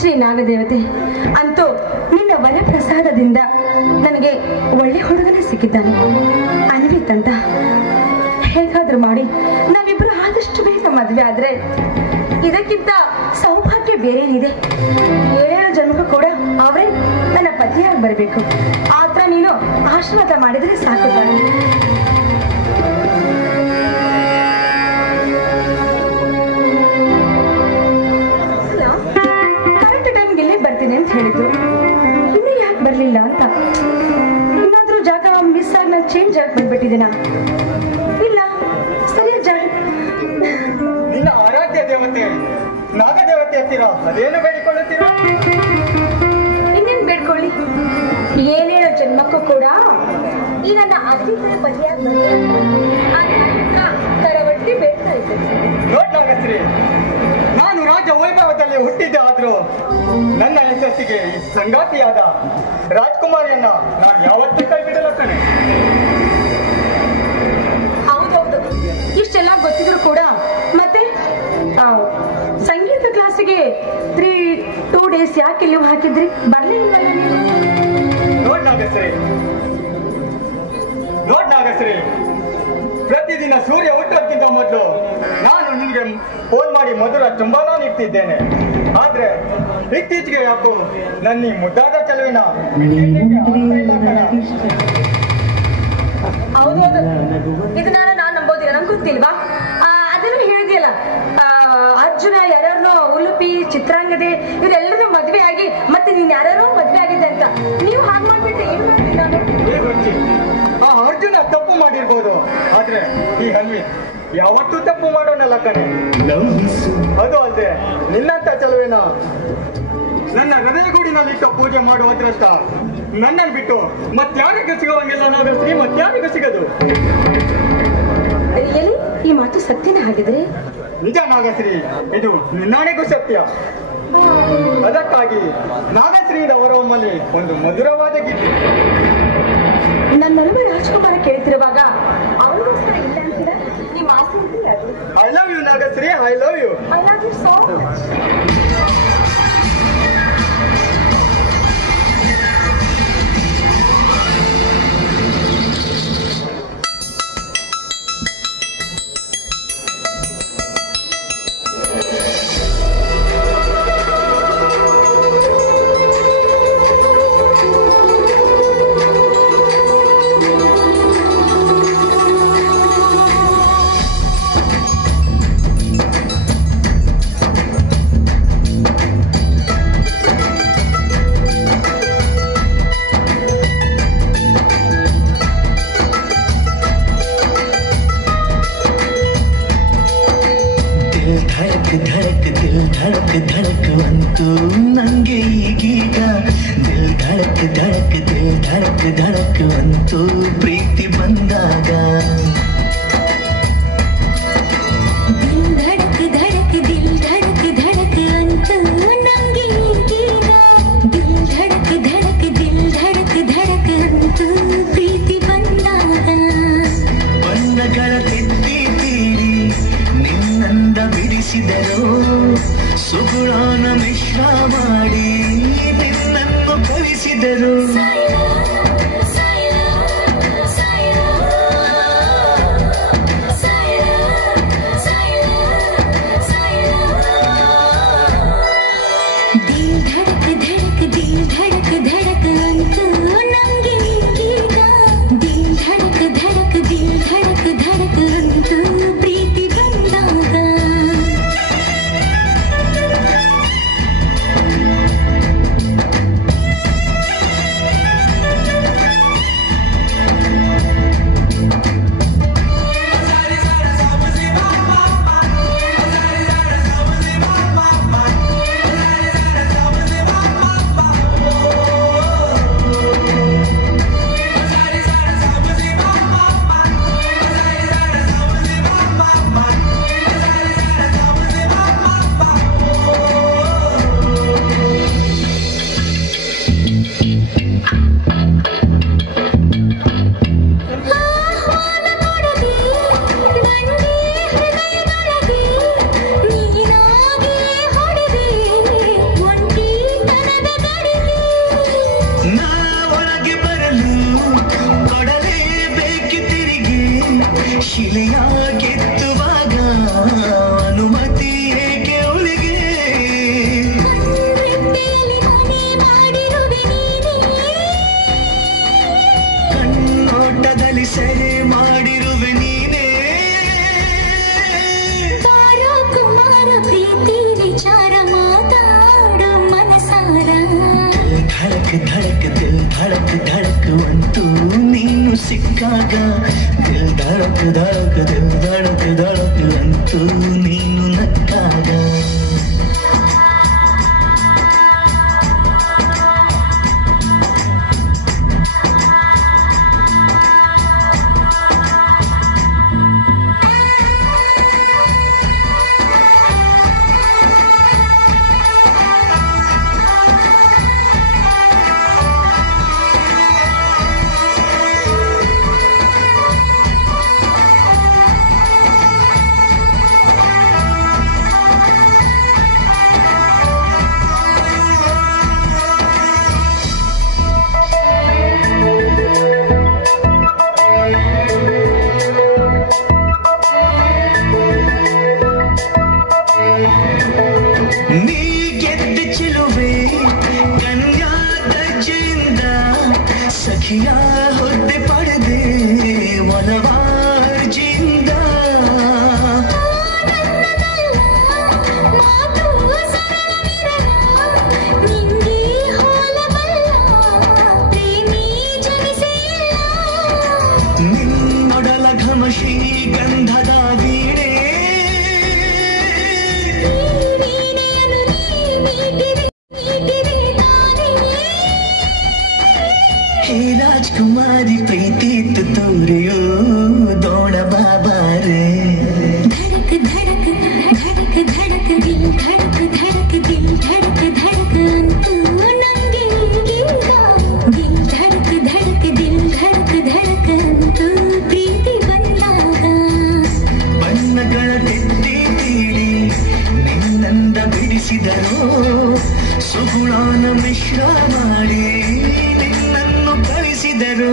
ಶ್ರೀ ನಾಗದೇವತೆ, ಅಂತೂ ನಿನ್ನ ವರಪ್ರಸಾದದಿಂದ ನನಗೆ ಒಳ್ಳೆ ಹುಡುಗನೇ ಸಿಕ್ಕಿದ್ದಾನೆ. ಅನ್ವಿತ್ ಅಂತ. ಹೇಗಾದ್ರೂ ಮಾಡಿ ನಾವಿಬ್ರು ಆದಷ್ಟು ಬೇಗ ಮದುವೆ ಆದ್ರೆ ಇದಕ್ಕಿಂತ ಸೌಭಾಗ್ಯ ಬೇರೇನಿದೆ. 7 ಜನ್ಮಕ್ಕೂ ಕೂಡ ಅವರೇ ನನ್ನ ಪತಿಯಾಗಿ ಬರಬೇಕು. ಆತರ ನೀನು ಆಶೀರ್ವಾದ ಮಾಡಿದ್ರೆ ಸಾಕು. ಕರೆಕ್ಟ್ ಟೈಮ್ಗೆ ಇಲ್ಲೇ ಬರ್ತೀನಿ ಅಂತ ಹೇಳಿದ್ರು. ಇನ್ನೂ ಯಾಕೆ ಬರ್ಲಿಲ್ಲ ಅಂತ. ಇನ್ನಾದ್ರೂ ಜಾಗ ಮಿಸ್ ಆಗಿ ನಾನು ಚೇಂಜ್ ಆಗಿ ಬಂದ್ಬಿಟ್ಟಿದ್ದೀನ? ಇಲ್ಲ, ಸರಿಯಾದ ಜಾಗ. ನಿನ್ನ ಆರಾಧ್ಯ ದೇವತೆ ನಾಗದೇವತೆ ಹತ್ತಿರ ಅದೇನು ಬೇಡಿಕೊಳ್ಳುತ್ತೀರ? ಇನ್ನೇನು ಬೇಡ್ಕೊಳ್ಳಿ? 7 ಜನ್ಮಕ್ಕೂ ಕೂಡ ಈ ನನ್ನ ಅತಿಥಿ ಪತಿಯಾಗಿ ಕರವಟ್ಟಿ ಬೇಡ್ತಾ ಇದ್ದೇನೆ. ನೋಡ್ ನಾಗಶ್ರೀ, ನಾನು ರಾಜ ವೈಭವದಲ್ಲಿ ಹುಟ್ಟಿದ್ದೆ. ಆದ್ರೂ ನನ್ನ ಯಶಸ್ಸಿಗೆ ಈ ಸಂಗಾತಿಯಾದ ರಾಜ್ಕುಮಾರಿಯನ್ನ ನಾನು ಯಾವತ್ತೂ ಕೈ ಬಿಡಲ್ಲ ಕಣೆ. ಹೌದೌದು, ಇಷ್ಟೆಲ್ಲ ಗೊತ್ತಿದ್ರು ಕೂಡ ಮತ್ತೆ ಸಂಗೀತ ಕ್ಲಾಸಿಗೆ 2 ಡೇಸ್ ಯಾಕೆ ಲೀವ್ ಹಾಕಿದ್ರಿ? ಬರ್ಲಿಲ್ಲ. ನೋಡ್ ನಾಗಶ್ರೀ, ಪ್ರತಿದಿನ ಸೂರ್ಯ ಹುಟ್ಟೋದಕ್ಕಿಂತ ಮೊದಲು ನಾನು ನಿನಗೆ ಫೋನ್ ಮಾಡಿ ಮಧುರ ಚುಂಬನ ನೀಡ್ತಿದ್ದೇನೆ. ಆದ್ರೆ ಇತ್ತೀಚೆಗೆ ಯಾಕೋ ನನ್ನ ಈ ಮುದ್ದಾದ ಚೆಲುವಿನ ಹೌದೌದು, ಇದನ್ನ ನಾನು ನಂಬೋದಿಲ್ಲ. ನಂಗೆ ಗೊತ್ತಿಲ್ವಾ? ಅದನ್ನು ಹೇಳಿದೆಯಲ್ಲ, ಅರ್ಜುನ ಯಾರ್ಯಾರನೋ ಉಲುಪಿ ಚಿತ್ರಾಂಗದೆ ಇವರೆಲ್ಲರೂ ಮದ್ವೆ ಆಗಿ ಮತ್ತೆ ನೀನ್ ಯಾರ್ಯಾರೋ ಮದ್ವೆ ಆಗಿದೆ ಅಂತ ನೀವು ಹಾಗೆ ಮಾಡ್ಬಿಟ್ಟು ಏನ್ ಮಾಡ್ತೀನಿ ನಾನು? ಆ ಅರ್ಜುನ ತಪ್ಪು ಮಾಡಿರ್ಬೋದು, ಆದ್ರೆ ಈ ಅನ್ವಿ ಯಾವತ್ತೂ ತಪ್ಪು ಮಾಡೋನಲ್ಲ ಕಣೆ. ಅದು ಅಲ್ಲದೆ ನಿನ್ನಂತ ಚೆಲುವಿನ ನನ್ನ ಹೃದಯಗೂಡಿನಲ್ಲಿ ಇಟ್ಟ ಪೂಜೆ ಮಾಡುವ ಅದೃಷ್ಟ ನನ್ನನ್ನು ಬಿಟ್ಟು ಮತ್ಯಾರಿಗೂ ಸಿಗುವಂಗಿಲ್ಲ ನಾಗಶ್ರೀ, ಮತ್ಯಾರಿಗೂ ಸಿಗದು. ಎಲ್ಲಿ ಈ ಮಾತು ಸತ್ಯನೇ ಹಾಗಿದ್ರೆ? ನಿಜ ನಾಗಶ್ರೀ, ಇದು ನಿನ್ನಾಣೆಗೂ ಸತ್ಯ. ಅದಕ್ಕಾಗಿ ನಾಗಶ್ರೀಯಿಂದ ಹೊರಹೊಮ್ಮಲ್ಲಿ ಒಂದು ಮಧುರವಾದ ಗೀತೆ. ನನ್ನೊಲವ ರಾಜ್ಕುಮಾರ ಕೇಳ್ತಿರುವಾಗ ಅವರಿಗೋಸ್ಕರ ಇಲ್ಲ ಅಂತೀರ? ನಿಮ್ಮ ಆಸೆ ಇದ್ರೆ ಅದು. I love you Nagashri, I love you. I love you so much. धड़क अंतु नंगे ಈಗೀಗ ದಿಲ್ ಧಡಕ್ ಧಡಕ್ ದಿಲ್ ಧಡಕ್ ಧಡಕ್ ಅಂತು ಪ್ರೀತಿ ಬಂದಾಗ ದಿಲ್ ಧಡಕ್ ಧಡಕ್ ದಿಲ್ ಧಡಕ್ ಧಡಕ್ ಅಂತು ನಂಗೆ ಈಗೀಗ ದಿಲ್ ಧಡಕ್ ಧಡಕ್ ದಿಲ್ ಧಡಕ್ ಧಡಕ್ ಅಂತು ಪ್ರೀತಿ ಬಂದಾಗ ಬಣ್ಣಗಳ ತಿದ್ದಿ ತೀರಿ ನಿನ್ನಂದ ಬಿಡಿಸಿದರು ಸುಗುಣಾನ ಮಿಶ್ರ ಮಾಡಿ ನಿನ್ನನ್ನು ಕಲಿಸಿದರು ಶಿಲೆಯ ಕೆತ್ತುವಾಗ ಅನುಮತಿ ಏಕೆ ಅವಳಿಗೆ ಕಣ್ಣೋಟದಲ್ಲಿ ಸೆರೆ ಮಾಡಿರುವೆ ನೀನೇ ಕುಮಾರ ಪ್ರೀತಿ ವಿಚಾರ ಮಾತಾಡೋ ಮನಸಾರ ಧಡಕ್ ಧಡಕ್ ದಿಲ್ ಧಡಕ್ ಧಡಕ್ ಅಂತೂ ನೀನು ಸಿಕ್ಕಾಗ ದಿಲ್ ಧಡಕ್ ಧಡಕ್ ದಿಲ್ ಧಡಕ್ ಧಡಕ್ ಅಂತೂ ನೀನು ನಕ್ಕಾಗ ನೀ ಗೆದ್ದ ಚೆಲುವೆ ಕನ್ಯಾ ದರ್ಜೆಯಿಂದ ಸಖಿಯ ಹೊದ್ದೆ ಪಡೆದೆ ಒಲವಾರ್ಜಿಯಿಂದ ನಿನ್ನೊಡಲ ಘಮಶಿ ಗಂಧದ ವೀಣೆ ಹೇ ರಾಜ್ಕುಮಾರಿ ಪ್ರೀತಿ ತೋರೆಯೋ ದೋಣ ಬಾಬಾರೆ धड़क धड़क धड़क धड़क दिल धड़क धड़क दिल धड़क धड़क अंतू ನಂಗೆ ಗೀಗ ದಿಲ್ ಧड़क धड़क दिल धड़क धड़क अंतೂ ಪ್ರೀತಿ ಬಂದಾಗ ಬಣ್ಣಗಳ ತೆತ್ತಿ ತೀಡಿ ನಿನ್ನಂದ ಬಿಡಿಸಿದರು ಸುಗುಣಾನ ಮಿಶ್ರ ಮಾಡಿ ನಿನ್ನನ್ನು ಕಳಿಸಿದರು